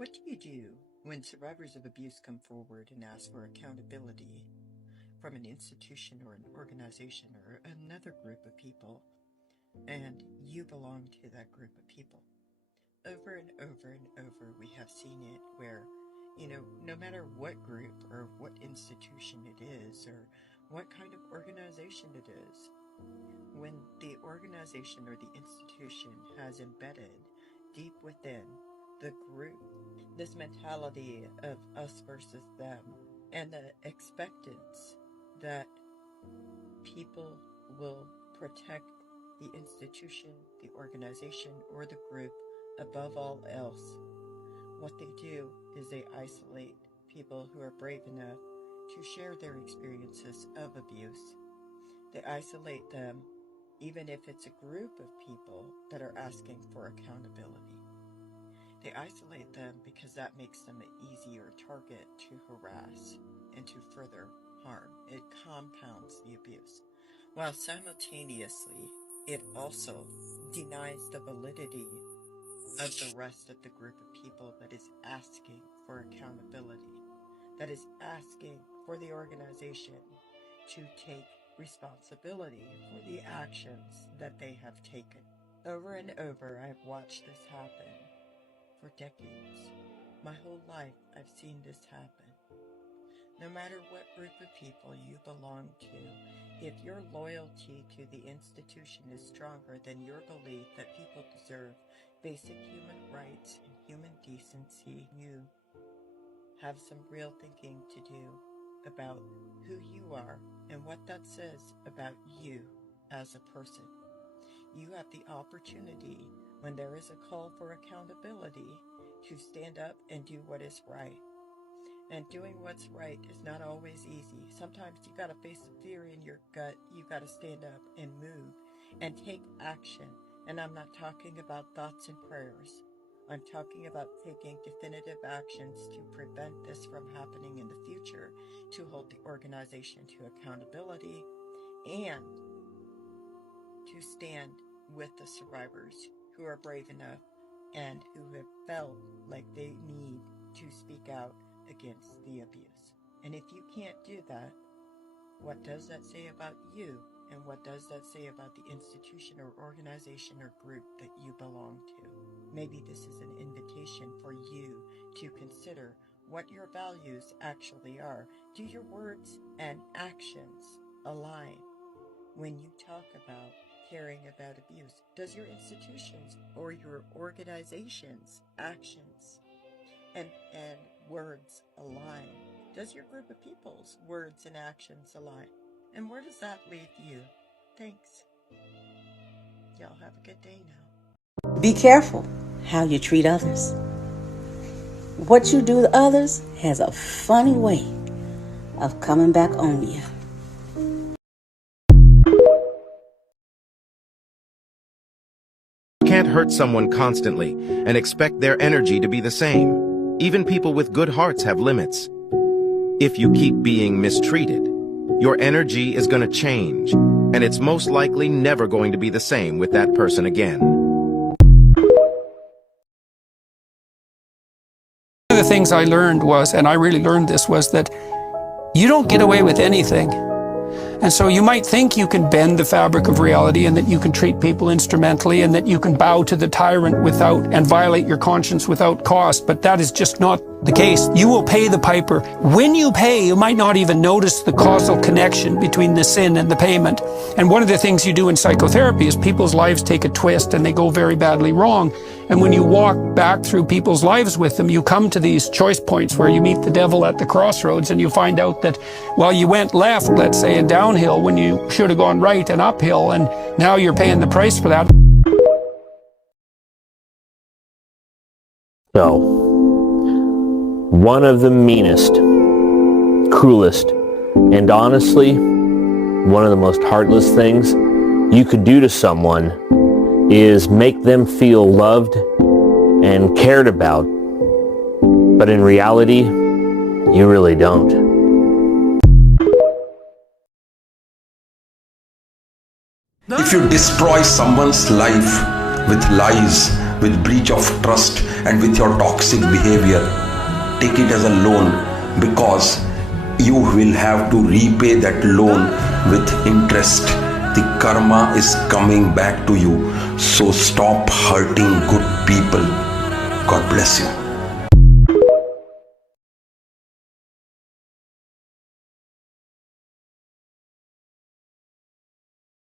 What do you do when survivors of abuse come forward and ask for accountability from an institution or an organization or another group of people, and you belong to that group of people? Over and over and over, we have seen it where, no matter what group or what institution it is or what kind of organization it is, when the organization or the institution has embedded deep within the group this mentality of us versus them and the expectance that people will protect the institution, the organization, or the group above all else, what they do is they isolate people who are brave enough to share their experiences of abuse. They isolate them even if it's a group of people that are asking for accountability. They isolate them because that makes them an easier target to harass and to further harm. It compounds the abuse, while simultaneously it also denies the validity of the rest of the group of people that is asking for accountability, that is asking for the organization to take responsibility for the actions that they have taken. Over and over, I've watched this happen for decades. My whole life, I've seen this happen. No matter what group of people you belong to, if your loyalty to the institution is stronger than your belief that people deserve basic human rights and human decency, you have some real thinking to do about who you are and what that says about you as a person. You have the opportunity, when there is a call for accountability, to stand up and do what is right. And doing what's right is not always easy. Sometimes you gotta face the fear in your gut. You gotta stand up and move and take action. And I'm not talking about thoughts and prayers. I'm talking about taking definitive actions to prevent this from happening in the future, to hold the organization to accountability, and to stand with the survivors who are brave enough and who have felt like they need to speak out against the abuse. And if you can't do that, what does that say about you? And what does that say about the institution or organization or group that you belong to? Maybe this is an invitation for you to consider what your values actually are. Do your words and actions align when you talk about caring about abuse? Does your institutions or your organization's actions and words align? Does your group of people's words and actions align? And where does that leave you? Thanks. Y'all have a good day now. Be careful how you treat others. What you do to others has a funny way of coming back on you. You can't hurt someone constantly and expect their energy to be the same. Even people with good hearts have limits. If you keep being mistreated, your energy is going to change, and it's most likely never going to be the same with that person again. One of the things I learned was, and I really learned this, was that you don't get away with anything. And so you might think you can bend the fabric of reality and that you can treat people instrumentally and that you can bow to the tyrant without and violate your conscience without cost, but that is just not the case. You will pay the piper. When you pay, you might not even notice the causal connection between the sin and the payment. And one of the things you do in psychotherapy is people's lives take a twist and they go very badly wrong. And when you walk back through people's lives with them, you come to these choice points where you meet the devil at the crossroads and you find out that, well, you went left, let's say, and downhill when you should have gone right and uphill, and now you're paying the price for that. So, one of the meanest, cruelest, and honestly, one of the most heartless things you could do to someone is make them feel loved and cared about. But in reality, you really don't. If you destroy someone's life with lies, with breach of trust and with your toxic behavior. Take it as a loan, because you will have to repay that loan with interest. The karma is coming back to you. So stop hurting good people. God bless you.